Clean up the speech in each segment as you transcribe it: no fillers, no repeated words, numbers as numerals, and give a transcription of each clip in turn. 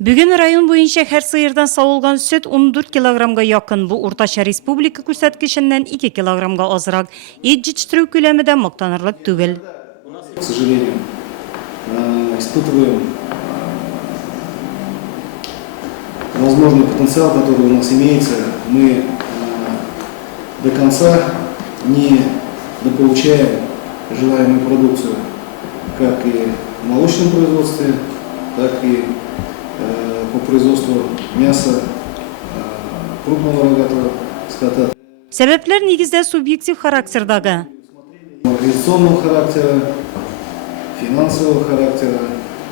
Бүгін район бойынша һәр сыйырдан сауылған сөт 14 килограммга якын. Бу уртача республика күрсәткеченнән 2 килограммга азрак. Ет җитештерү күләме дә мактанырлык түгел. К сожалению, испытываем возможный потенциал, который у нас имеется. Мы до конца не дополучаем желаемую продукцию, как и в молочном производстве, так и по производству мяса, крупного рогатого скота. Сәбәпләр нигездә субъектив характердагы. Организационного характера, финансового характера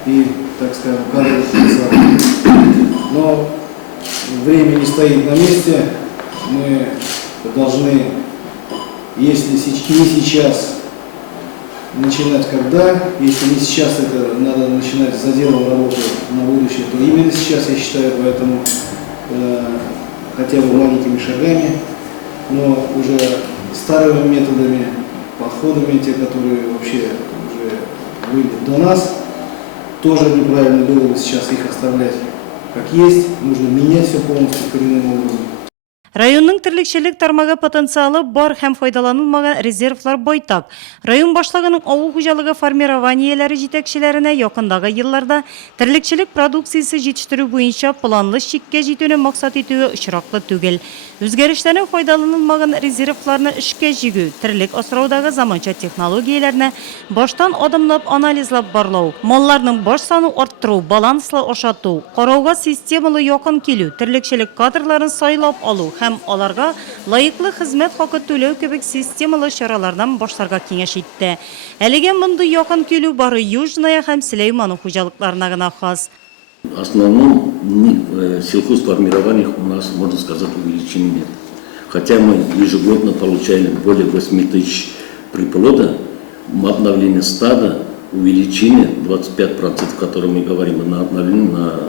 и, так скажем, кадрового потенциала. Но время не стоит на месте. Мы должны, если не сейчас, начинать когда, если не сейчас, это надо начинать с заделом работу на будущее, то именно сейчас, я считаю, поэтому хотя бы маленькими шагами, но уже старыми методами, подходами, те, которые вообще уже выйдут до нас, тоже неправильно было бы сейчас их оставлять как есть, нужно менять все полностью коренным образом. Районның тірлекшілік тармағы потенциалы бар һәм файдаланылмаган резервлар байтак. Район башлыгының авыл хуҗалыгы формированиеләре җитәкчеләренә якындагы елларда тірлекчелек продукциясе җитештерү буенча планлы чиккә җитүне максат итүе очраклы түгел. Үзгәрешләрнең файдаланылмаган резервларны эшкә җигү, терлек асраудагы заманча технологияләрне баштан адымлап анализлап барлау, малларның баш санын арттыру, баланслы ашату, карауга системалы якын килү, терлекчелек кадрларын сайлап алу һәм аларга лаеклы хезмәт хакы түләү кебек системалы чаралардан башларга киңәш итте. Әлегә мондый якын килү бары Южная һәм Сөләйманов хуҗалыкларына гына хас. В основном сельхозформированиях у нас, можно сказать, увеличения нет. Хотя мы ежегодно получаем более 8 тысяч приплода, обновление стада, увеличение 25%, о котором мы говорим, на обновление, на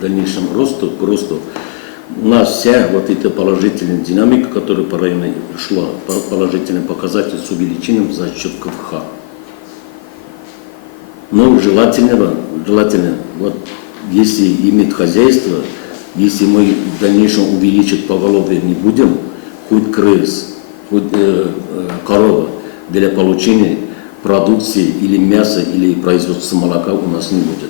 дальнейшем росту. У нас вся вот эта положительная динамика, которая по району шла, положительный показатель с увеличением за счет КФХ. Но желательно, вот, если иметь хозяйство, если мы в дальнейшем увеличить поголовье не будем, хоть крыс, хоть корова, для получения продукции или мяса, или производства молока у нас не будет.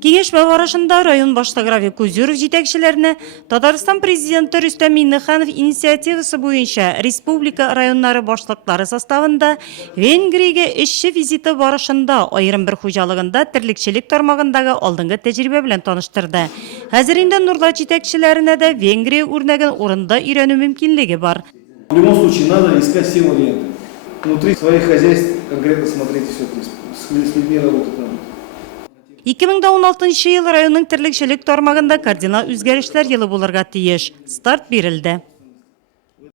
Киңәшмә барышында район башлыгы Равил Кузюров җитәкчеләренә Татарстан президенты Рөстәм Миңнеханов инициативасы буенча республика районнары башлыклары составында Венгриягә эшче визиты барышында аерым бер хуҗалыгында терлекчелек тармагындагы алдынгы тәҗрибә белән таныштырды. Хәзер инде нурлат җитәкчеләренә дә Венгрия үрнәген урында өйрәнү мөмкинлеге бар. В любом случае надо искать все варианты. Внутри своих хозяйств конкретно смотреть все, с людьми работать надо. 2016 ел районның терлекчелек тармагында кардинал үзгәрешләр елы булырга тиеш. Старт бирелде.